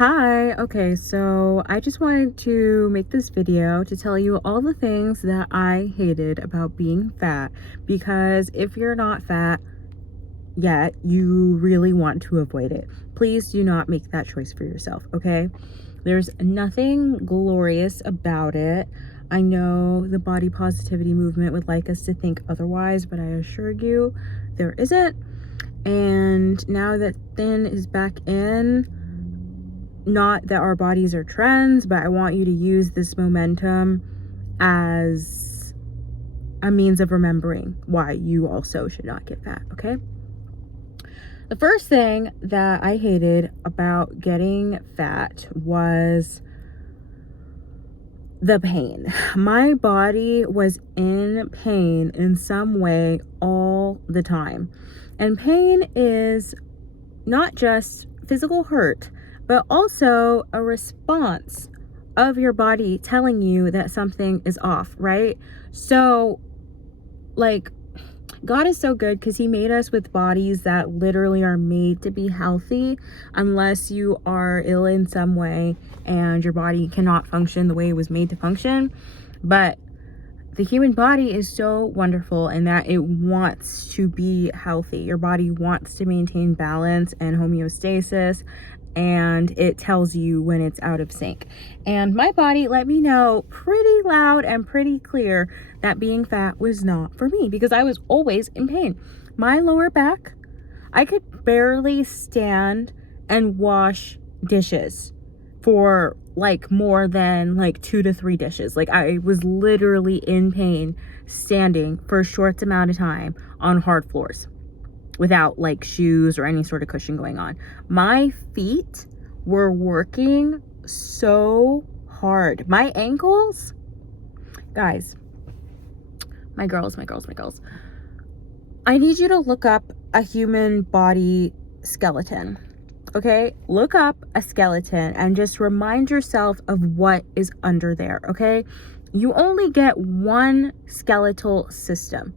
Hi, okay, so I just wanted to make this video to tell you all the things that I hated about being fat, because if you're not fat yet, you really want to avoid it. Please do not make that choice for yourself, okay? There's nothing glorious about it. I know the body positivity movement would like us to think otherwise, but I assure you there isn't. And now that thin is back in, not that our bodies are trends, but I want you to use this momentum as a means of remembering why you also should not get fat, okay? The first thing that I hated about getting fat was the pain. My body was in pain in some way all the time. And pain is not just physical hurt, but also a response of your body telling you that something is off, right? So, like, God is so good because he made us with bodies that literally are made to be healthy, unless you are ill in some way and your body cannot function the way it was made to function. But the human body is so wonderful in that it wants to be healthy. Your body wants to maintain balance and homeostasis, and it tells you when it's out of sync. And my body let me know pretty loud and pretty clear that being fat was not for me, because I was always in pain. My lower back, I could barely stand and wash dishes for like more than like 2 to 3 dishes. Like, I was literally in pain standing for a short amount of time on hard floors without like shoes or any sort of cushion going on. My feet were working so hard. My ankles, guys, my girls, I need you to look up a human body skeleton. Okay, look up a skeleton and just remind yourself of what is under there. Okay, you only get one skeletal system.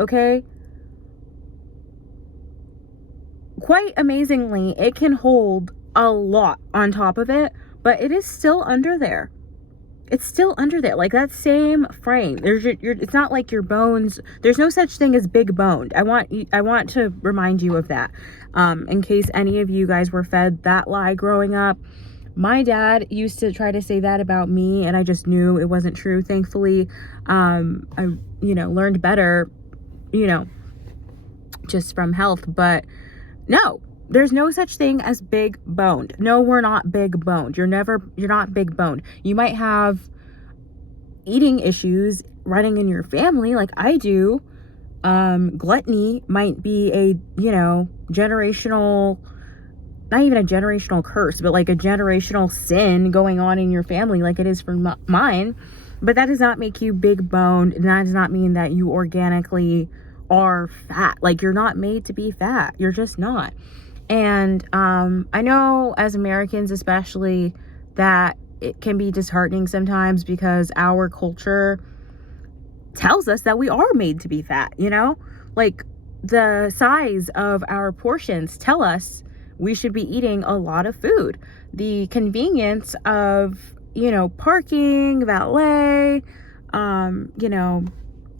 Okay, quite amazingly, it can hold a lot on top of it, but it is still under there. It's still under there, like that same frame. It's not like your bones. There's no such thing as big boned. I want to remind you of that, in case any of you guys were fed that lie growing up. My dad used to try to say that about me, and I just knew it wasn't true. Thankfully, I learned better, just from health. But no, there's no such thing as big boned. No, we're not big boned. You're not big boned. You might have eating issues running in your family like I do. Gluttony might be a, generational, not even a generational curse, but like a generational sin going on in your family like it is for mine. But that does not make you big boned, and that does not mean that you organically are fat. Like, you're not made to be fat. You're just not. And I know as Americans especially that it can be disheartening sometimes, because our culture tells us that we are made to be fat, like the size of our portions tell us we should be eating a lot of food. The convenience of, parking, valet,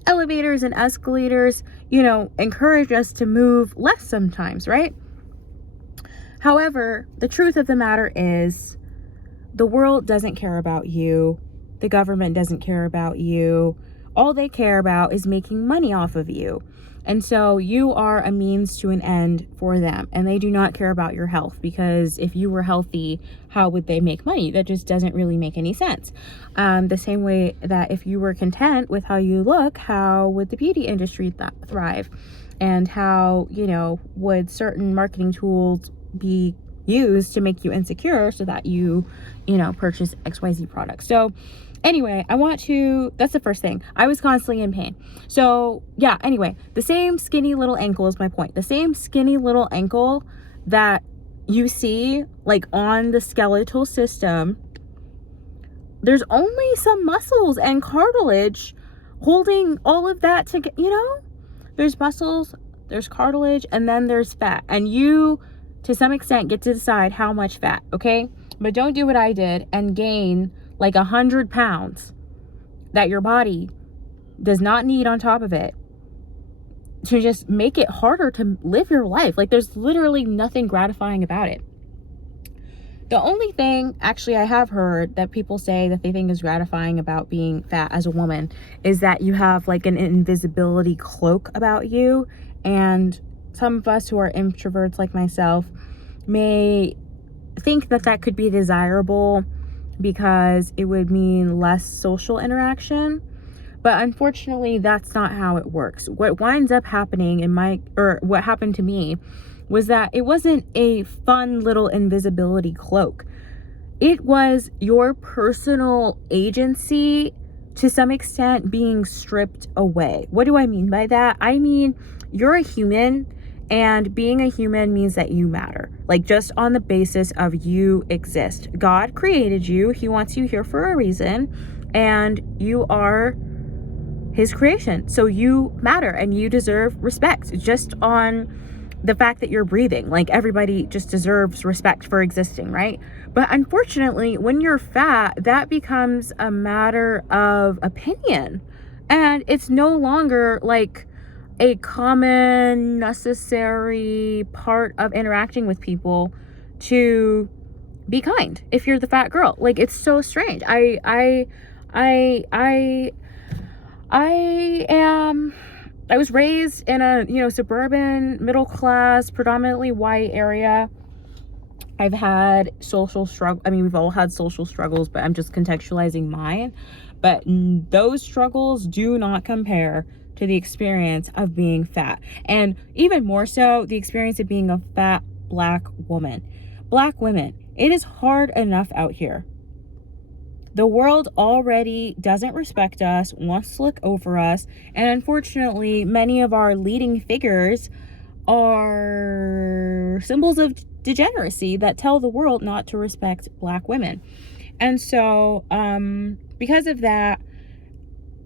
elevators and escalators, encourage us to move less sometimes, right? However, the truth of the matter is, the world doesn't care about you. The government doesn't care about you. All they care about is making money off of you. And so you are a means to an end for them. And they do not care about your health, because if you were healthy, how would they make money? That just doesn't really make any sense. The same way that if you were content with how you look, how would the beauty industry thrive? And how, would certain marketing tools be used to make you insecure so that you purchase XYZ products? So anyway, that's the first thing. I was constantly in pain. So yeah, anyway, the same skinny little ankle is my point. The same skinny little ankle that you see like on the skeletal system, there's only some muscles and cartilage holding all of that together. There's muscles, there's cartilage, and then there's fat. And you, to some extent, get to decide how much fat, okay? But don't do what I did and gain like 100 pounds that your body does not need on top of it to just make it harder to live your life. Like, there's literally nothing gratifying about it. The only thing, actually, I have heard that people say that they think is gratifying about being fat as a woman is that you have like an invisibility cloak about you. And some of us who are introverts like myself may think that that could be desirable because it would mean less social interaction. But unfortunately, that's not how it works. What winds up happening what happened to me was that it wasn't a fun little invisibility cloak. It was your personal agency to some extent being stripped away. What do I mean by that? I mean, you're a human, and being a human means that you matter. Like, just on the basis of you exist. God created you. He wants you here for a reason, and you are his creation. So you matter and you deserve respect just on the fact that you're breathing. Like, everybody just deserves respect for existing, right? But unfortunately, when you're fat, that becomes a matter of opinion. And it's no longer like a common, necessary part of interacting with people to be kind if you're the fat girl. Like, it's so strange. I was raised in a, suburban, middle class, predominantly white area. I've had social struggle. I mean, we've all had social struggles, but I'm just contextualizing mine. But those struggles do not compare to the experience of being fat. And even more so, the experience of being a fat Black woman. Black women, it is hard enough out here. The world already doesn't respect us, wants to look over us, and unfortunately, many of our leading figures are symbols of degeneracy that tell the world not to respect Black women. And so, because of that,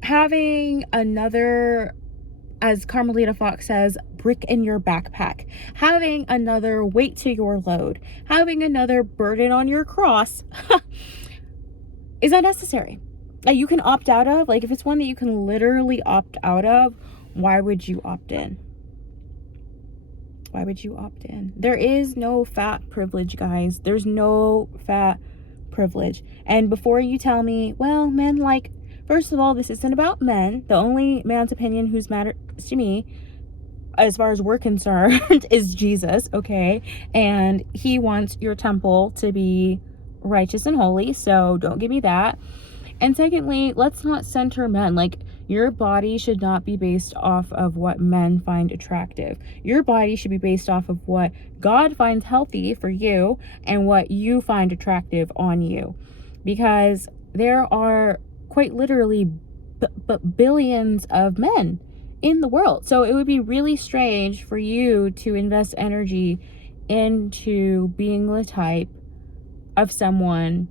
having another, as Carmelita Fox says, brick in your backpack, having another weight to your load, having another burden on your cross, is unnecessary. Like, you can opt out of. Like, if it's one that you can literally opt out of, why would you opt in? Why would you opt in? There is no fat privilege, guys. There's no fat privilege. And before you tell me, well, men like, first of all, this isn't about men. The only man's opinion who's matters to me, as far as we're concerned, is Jesus, okay? And he wants your temple to be righteous and holy, so don't give me that. And secondly, let's not center men. Like, your body should not be based off of what men find attractive. Your body should be based off of what God finds healthy for you and what you find attractive on you, because there are quite literally billions of men in the world. So it would be really strange for you to invest energy into being the type of some one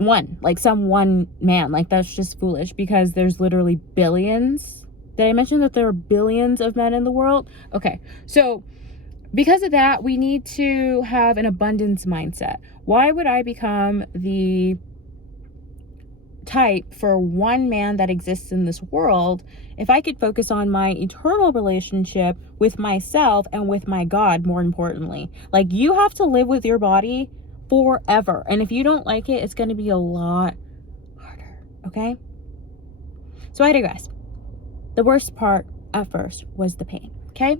man. Like, that's just foolish, because there's literally billions. Did I mention that there are billions of men in the world? Okay, so because of that, we need to have an abundance mindset. Why would I become the type for one man that exists in this world if I could focus on my eternal relationship with myself and with my God, more importantly? Like, you have to live with your body forever, and if you don't like it, it's going to be a lot harder, okay? So I digress. The worst part at first was the pain, okay?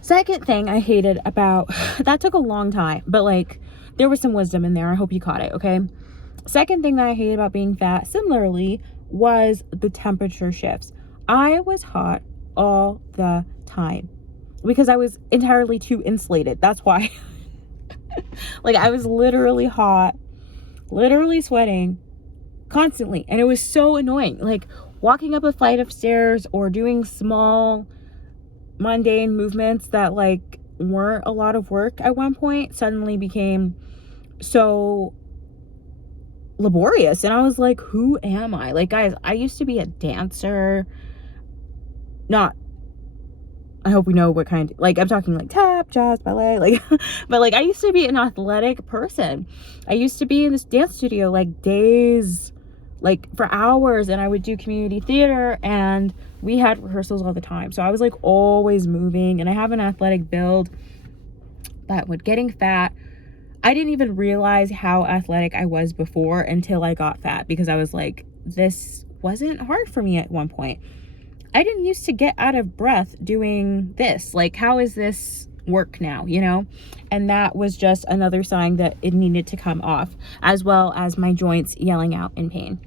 Second thing I hated about that took a long time, but like, there was some wisdom in there. I hope you caught it, okay? Second thing that I hated about being fat, similarly, was the temperature shifts. I was hot all the time because I was entirely too insulated. That's why. Like, I was literally hot, literally sweating constantly. And it was so annoying. Like, walking up a flight of stairs or doing small, mundane movements that like weren't a lot of work at one point suddenly became so laborious. And I was like, who am I? Like, guys, I used to be a dancer. I hope we know what kind, like, I'm talking like tap, jazz, ballet, like, but like, I used to be an athletic person. I used to be in this dance studio, like, days, like, for hours, and I would do community theater, and we had rehearsals all the time. So I was like always moving, and I have an athletic build. But with getting fat, I didn't even realize how athletic I was before until I got fat, because I was like, this wasn't hard for me at one point. I didn't used to get out of breath doing this. Like, how is this work now, you know? And that was just another sign that it needed to come off, as well as my joints yelling out in pain.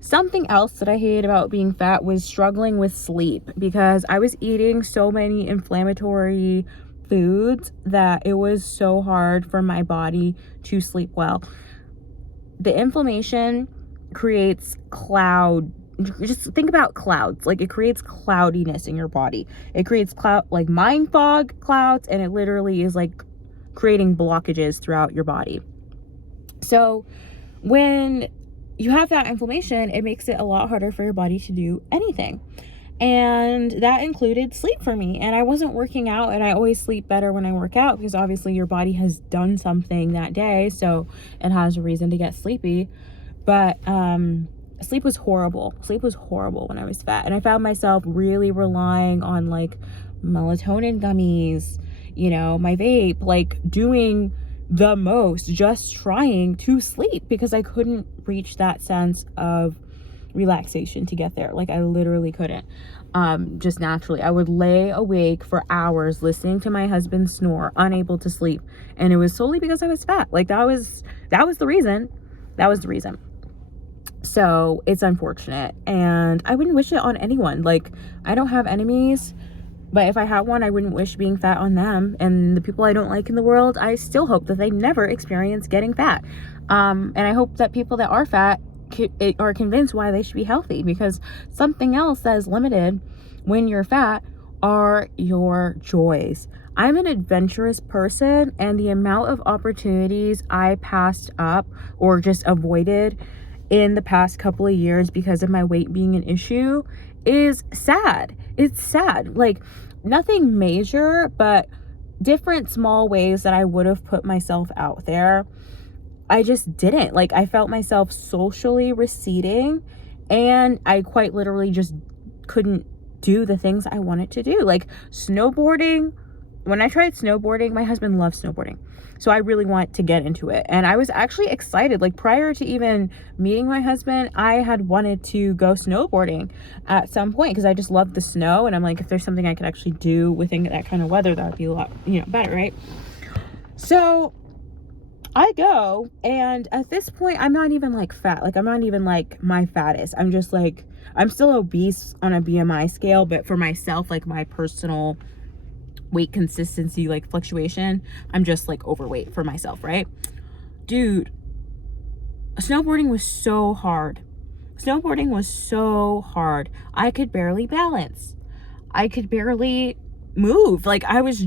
Something else that I hated about being fat was struggling with sleep, because I was eating so many inflammatory foods that it was so hard for my body to sleep well. The inflammation creates just think about clouds. Like, it creates cloudiness in your body. It creates like mind fog clouds, and it literally is like creating blockages throughout your body. So when you have that inflammation, it makes it a lot harder for your body to do anything. And that included sleep for me. And I wasn't working out, and I always sleep better when I work out, because obviously your body has done something that day, so it has a reason to get sleepy. But sleep was horrible. Sleep was horrible when I was fat. And I found myself really relying on like melatonin gummies, you know, my vape, like doing the most, just trying to sleep, because I couldn't reach that sense of relaxation to get there. Like, I literally couldn't. Just naturally, I would lay awake for hours listening to my husband snore, unable to sleep. And it was solely because I was fat. Like, that was the reason. That was the reason. So it's unfortunate, and I wouldn't wish it on anyone. Like, I don't have enemies, but if I had one, I wouldn't wish being fat on them. And the people I don't like in the world, I still hope that they never experience getting fat. And I hope that people that are fat are convinced why they should be healthy, because something else that is limited when you're fat are your joys. I'm an adventurous person, and the amount of opportunities I passed up or just avoided in the past couple of years because of my weight being an issue is sad. It's sad. Like, nothing major, but different small ways that I would have put myself out there, I just didn't. Like, I felt myself socially receding, and I quite literally just couldn't do the things I wanted to do. Like snowboarding. When I tried snowboarding, my husband loves snowboarding, so I really want to get into it. And I was actually excited. Like, prior to even meeting my husband, I had wanted to go snowboarding at some point, because I just love the snow. And I'm like, if there's something I could actually do within that kind of weather, that would be a lot, better, right? So I go, and at this point, I'm not even like fat. Like, I'm not even like my fattest. I'm just like, I'm still obese on a BMI scale, but for myself, like my personal weight consistency, like fluctuation, I'm just like overweight for myself, right? Dude, snowboarding was so hard. Snowboarding was so hard. I could barely balance. I could barely move. Like, I was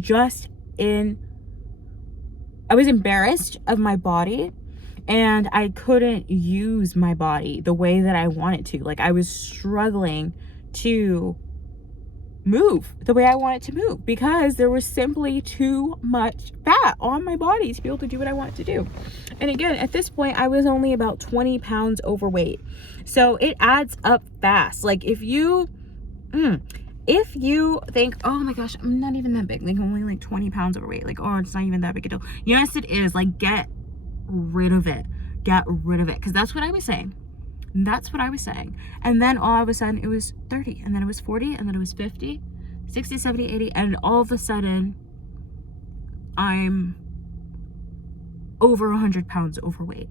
embarrassed of my body, and I couldn't use my body the way that I wanted to. Like, I was struggling to move the way I wanted to move, because there was simply too much fat on my body to be able to do what I wanted to do. And again, at this point, I was only about 20 pounds overweight. So it adds up fast. Like, if you think, oh my gosh, I'm not even that big, like, I'm only like 20 pounds overweight, like, oh, it's not even that big a deal. Yes, it is. Like, get rid of it, because that's what I was saying. And then all of a sudden it was 30, and then it was 40, and then it was 50, 60, 70, 80, and all of a sudden I'm over 100 pounds overweight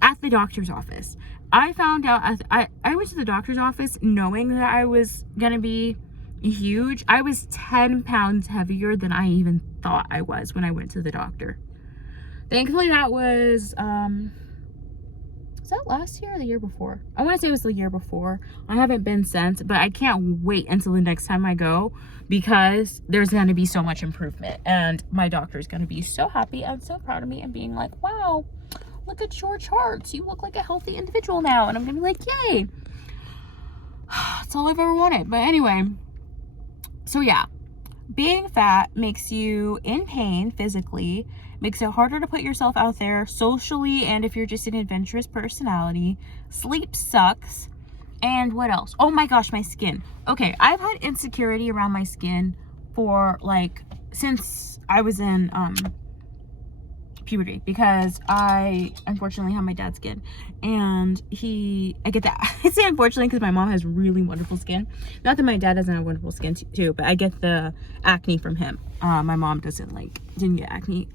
at the doctor's office. I found out, I went to the doctor's office knowing that I was gonna be huge. I was 10 pounds heavier than I even thought I was when I went to the doctor. Thankfully, that was that last year or the year before? I want to say it was the year before. I haven't been since, but I can't wait until the next time I go, because there's going to be so much improvement, and my doctor is going to be so happy and so proud of me and being like, wow, look at your charts, you look like a healthy individual now. And I'm going to be like, yay. That's all I've ever wanted. But anyway, so yeah, being fat makes you in pain physically, makes it harder to put yourself out there socially, and if you're just an adventurous personality. Sleep sucks. And what else? Oh my gosh, my skin. Okay, I've had insecurity around my skin for like since I was in puberty, because I unfortunately have my dad's skin, and I get that. I say unfortunately because my mom has really wonderful skin. Not that my dad doesn't have wonderful skin too, but I get the acne from him. My mom didn't get acne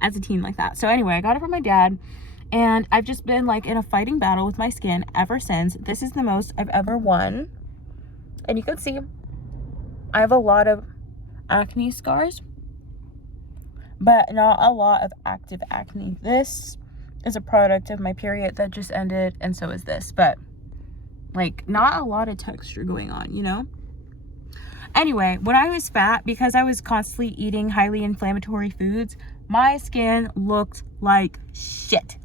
as a teen like that. So anyway, I got it from my dad, and I've just been like in a fighting battle with my skin ever since. This is the most I've ever won, and you can see I have a lot of acne scars, but not a lot of active acne. This is a product of my period that just ended, and so is this, but like not a lot of texture going on, you know? Anyway, when I was fat, because I was constantly eating highly inflammatory foods, my skin looked like shit.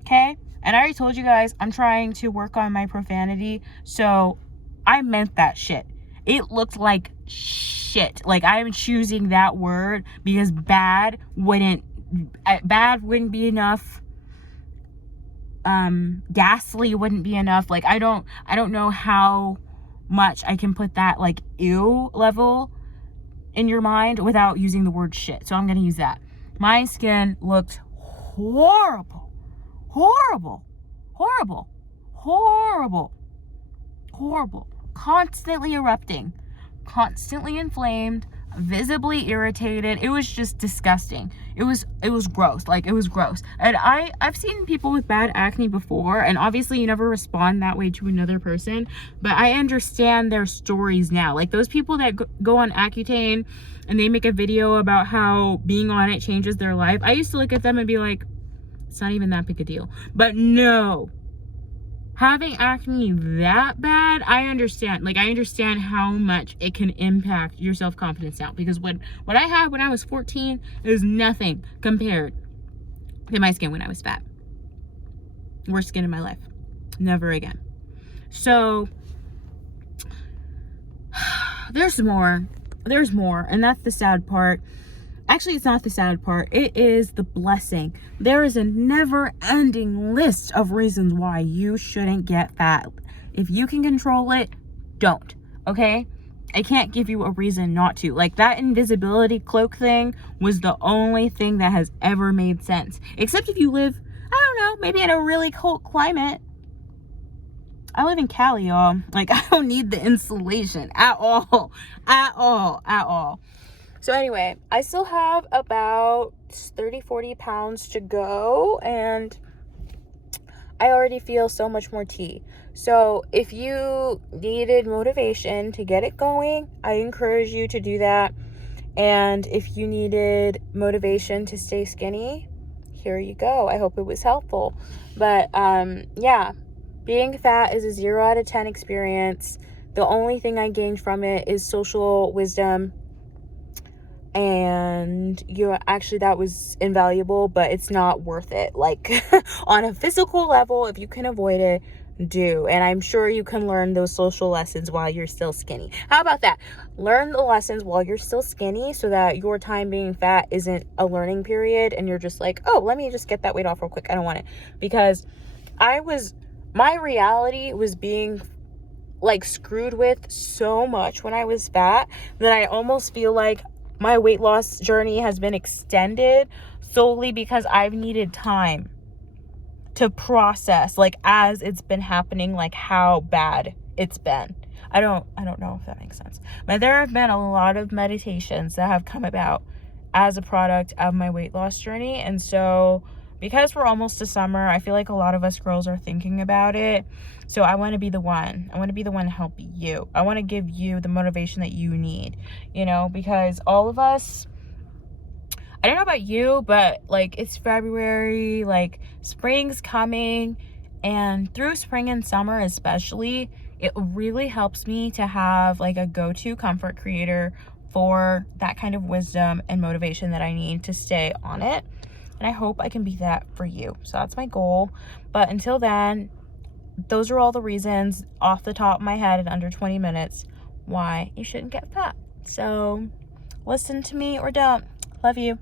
Okay? And I already told you guys I'm trying to work on my profanity, so I meant that shit. It looked like shit. Like, I'm choosing that word because bad wouldn't be enough. Ghastly wouldn't be enough. Like, I don't know how much I can put that like ew level in your mind without using the word shit. So I'm gonna use that. My skin looked horrible. Constantly erupting, constantly inflamed, visibly irritated. It was just disgusting. It was gross. Like, it was gross. And I've seen people with bad acne before, and obviously you never respond that way to another person, but I understand their stories now. Like, those people that go on Accutane and they make a video about how being on it changes their life, I used to look at them and be like, it's not even that big a deal. But no, having acne that bad, I understand. Like, I understand how much it can impact your self-confidence now, because what I had when I was 14 is nothing compared to my skin when I was fat. Worst skin in my life. Never again. So there's more, and that's the sad part. Actually, it's not the sad part. It is the blessing. There is a never-ending list of reasons why you shouldn't get fat. If you can control it, don't. Okay? I can't give you a reason not to. Like, that invisibility cloak thing was the only thing that has ever made sense. Except if you live, I don't know, maybe in a really cold climate. I live in Cali, y'all. Like, I don't need the insulation at all. At all. So anyway, I still have about 30-40 pounds to go, and I already feel so much more tea. So if you needed motivation to get it going, I encourage you to do that. And if you needed motivation to stay skinny, here you go. I hope it was helpful. But yeah, being fat is a 0 out of 10 experience. The only thing I gained from it is social wisdom. And that was invaluable, but it's not worth it. Like, on a physical level, if you can avoid it, do. And I'm sure you can learn those social lessons while you're still skinny. How about that? Learn the lessons while you're still skinny, so that your time being fat isn't a learning period and you're just like, oh, let me just get that weight off real quick. I don't want it. Because my reality was being like screwed with so much when I was fat that I almost feel like my weight loss journey has been extended solely because I've needed time to process, like, as it's been happening, like, how bad it's been. I don't know if that makes sense. But there have been a lot of meditations that have come about as a product of my weight loss journey. And so, because we're almost to summer, I feel like a lot of us girls are thinking about it. So I want to be the one. I want to be the one to help you. I want to give you the motivation that you need, you know, because all of us, I don't know about you, but like, it's February, like, spring's coming, and through spring and summer especially, it really helps me to have like a go-to comfort creator for that kind of wisdom and motivation that I need to stay on it. And I hope I can be that for you. So that's my goal. But until then, those are all the reasons off the top of my head in under 20 minutes why you shouldn't get fat. So listen to me or don't. Love you.